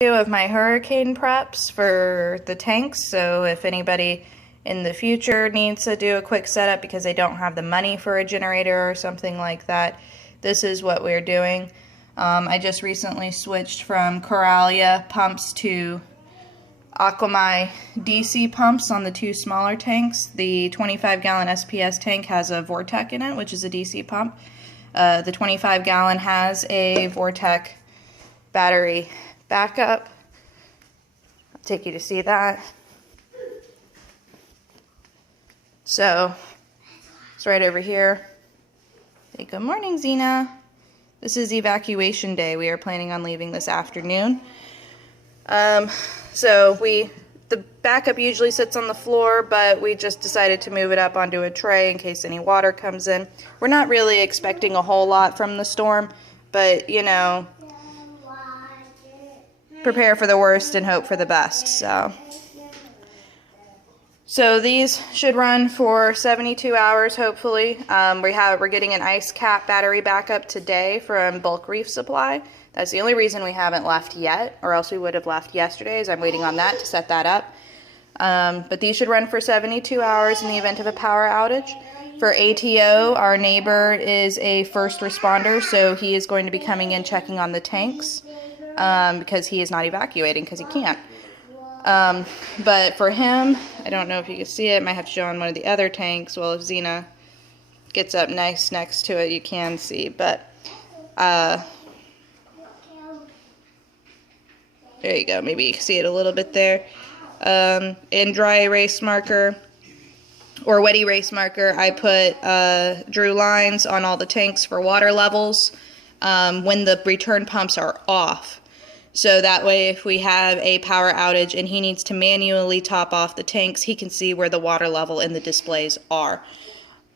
Of my hurricane preps for the tanks, so if anybody in the future needs to do a quick setup because they don't have the money for a generator or something like that, this is what we're doing. I just recently switched from Coralia pumps to Aquamai DC pumps on the two smaller tanks. The 25-gallon SPS tank has a Vortec in it, which is a DC pump. The 25-gallon has a Vortec battery backup. I'll take you to see that. So it's right over here. Say good morning, Xena. This is evacuation day. We are planning on leaving this afternoon. The backup usually sits on the floor, but we just decided to move it up onto a tray in case any water comes in. We're not really expecting a whole lot from the storm, but you know, prepare for the worst and hope for the best. So these should run for 72 hours, hopefully. We're getting an ice cap battery backup today from Bulk Reef Supply. That's the only reason we haven't left yet, or else we would have left yesterday, as I'm waiting on that to set that up. But these should run for 72 hours in the event of a power outage. For ATO, our neighbor is a first responder, so he is going to be coming in checking on the tanks. Because he is not evacuating because he can't. But for him, I don't know if you can see it, might have to show on one of the other tanks. Well, if Xena gets up nice next to it, you can see. But there you go, maybe you can see it a little bit there. In dry erase marker or wet erase marker, I put drew lines on all the tanks for water levels when the return pumps are off. So that way, if we have a power outage and he needs to manually top off the tanks, he can see where the water level in the displays are.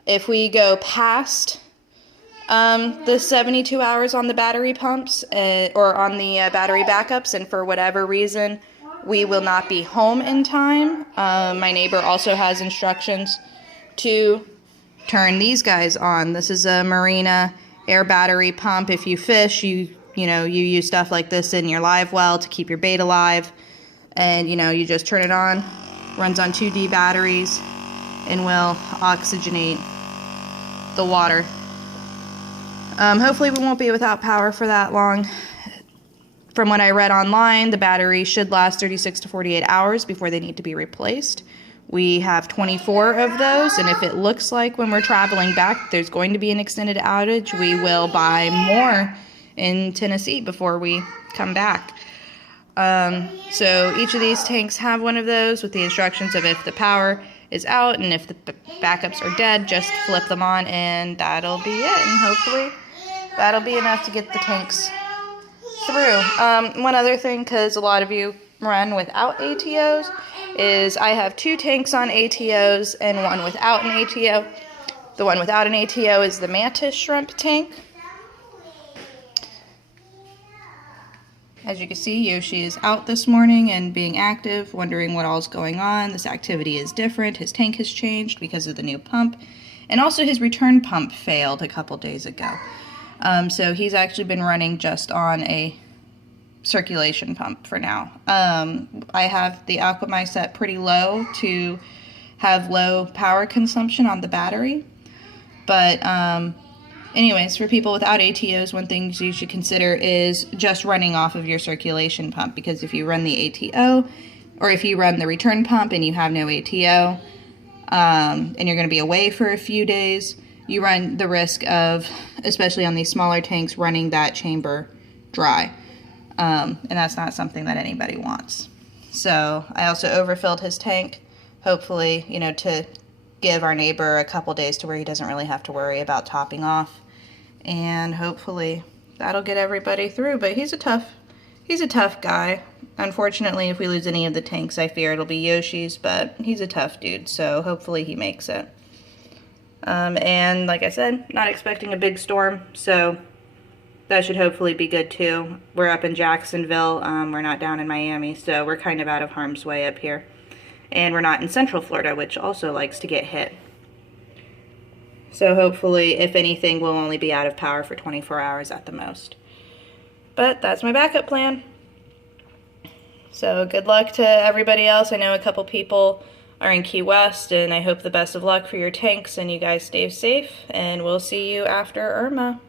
If we go past the 72 hours on the battery pumps or on the battery backups, and for whatever reason we will not be home in time, my neighbor also has instructions to turn these guys on. This is a Marina air battery pump. If you fish, you use stuff like this in your live well to keep your bait alive, and you just turn it on. Runs on 2D batteries and will oxygenate the water. Hopefully we won't be without power for that long. From what I read online, the battery should last 36 to 48 hours before they need to be replaced. We have 24 of those, and if it looks like when we're traveling back there's going to be an extended outage, we will buy more in Tennessee before we come back. So each of these tanks have one of those with the instructions of if the power is out and if the backups are dead, just flip them on and that'll be it. And hopefully that'll be enough to get the tanks through. One other thing, because a lot of you run without ATOs, is I have two tanks on ATOs and one without an ATO. The one without an ATO is the mantis shrimp tank. As you can see, Yoshi is out this morning and being active, wondering what all's going on. This activity is different. His tank has changed because of the new pump. And also his return pump failed a couple days ago. So he's actually been running just on a circulation pump for now. I have the Aquamai set pretty low to have low power consumption on the battery. But anyways, for people without ATOs, one thing you should consider is just running off of your circulation pump, because if you run the ATO, or if you run the return pump and you have no ATO, and you're going to be away for a few days, you run the risk of, especially on these smaller tanks, running that chamber dry. And that's not something that anybody wants. So I also overfilled his tank, hopefully, to give our neighbor a couple days to where he doesn't really have to worry about topping off, and hopefully that'll get everybody through. But he's a tough guy. Unfortunately, if we lose any of the tanks, I fear it'll be Yoshi's, but he's a tough dude, so hopefully he makes it. And like I said, not expecting a big storm, so that should hopefully be good too. We're up in Jacksonville, we're not down in Miami, so we're kind of out of harm's way up here. And we're not in Central Florida, which also likes to get hit. So hopefully, if anything, we'll only be out of power for 24 hours at the most. But that's my backup plan. So good luck to everybody else. I know a couple people are in Key West, and I hope the best of luck for your tanks and you guys stay safe, and we'll see you after Irma.